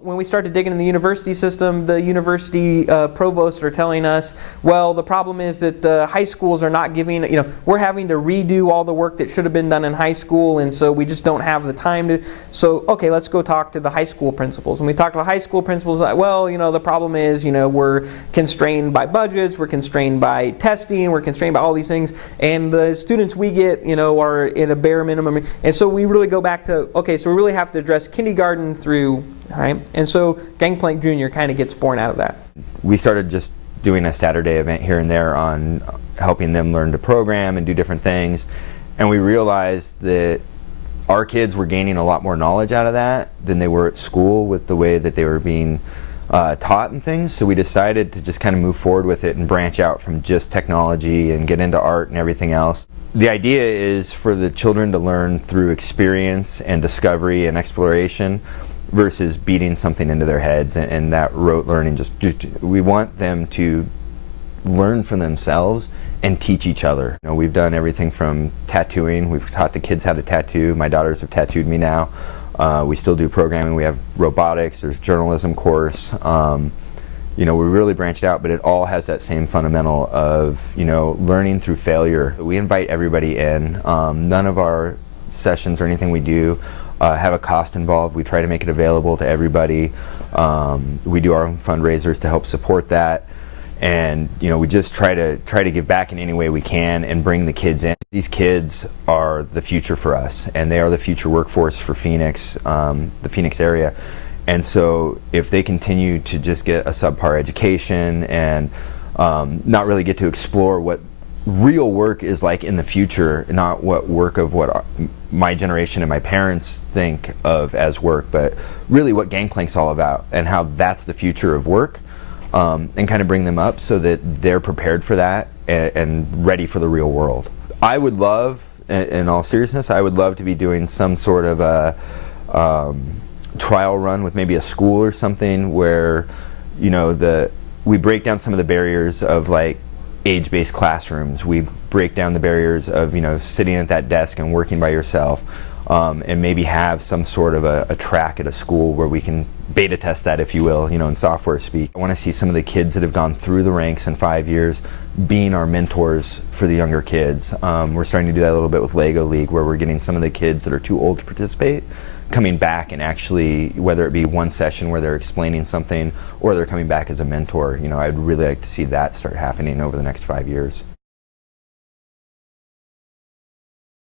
When we started digging in the university system, the university provosts are telling us, well, the problem is that the high schools are not giving, we're having to redo all the work that should have been done in high school, and so we just don't have the time to. So, okay, let's go talk to the high school principals. And we talked to the high school principals, like, well, the problem is, we're constrained by budgets, we're constrained by testing, we're constrained by all these things, and the students we get, are at a bare minimum. And so we really go back to, okay, so we really have to address kindergarten through. Right? And so Gangplank Junior kind of gets born out of that. We started just doing a Saturday event here and there on helping them learn to program and do different things, and we realized that our kids were gaining a lot more knowledge out of that than they were at school with the way that they were being taught and things. So we decided to just kind of move forward with it and branch out from just technology and get into art and everything else. The idea is for the children to learn through experience and discovery and exploration versus beating something into their heads and that rote learning. We want them to learn for themselves and teach each other. We've done everything from tattooing. We've taught the kids how to tattoo. My daughters have tattooed me now. We still do programming. We have robotics. There's journalism course. We really branched out, but it all has that same fundamental of learning through failure. We invite everybody in. None of our sessions or anything we do have a cost involved. We try to make it available to everybody. We do our own fundraisers to help support that, and we just try to give back in any way we can and bring the kids in. These kids are the future for us, and they are the future workforce for Phoenix, the Phoenix area. And so if they continue to just get a subpar education and not really get to explore what real work is like in the future, not what my generation and my parents think of as work, but really what Gangplank's all about and how that's the future of work, and kind of bring them up so that they're prepared for that and ready for the real world. I would love, in all seriousness, I would love to be doing some sort of a trial run with maybe a school or something where we break down some of the barriers of like age-based classrooms. We break down the barriers of sitting at that desk and working by yourself, and maybe have some sort of a track at a school where we can beta test that, if you will, in software speak. I want to see some of the kids that have gone through the ranks in 5 years being our mentors for the younger kids. We're starting to do that a little bit with Lego League, where we're getting some of the kids that are too old to participate coming back and actually, whether it be one session where they're explaining something or they're coming back as a mentor. I'd really like to see that start happening over the next 5 years.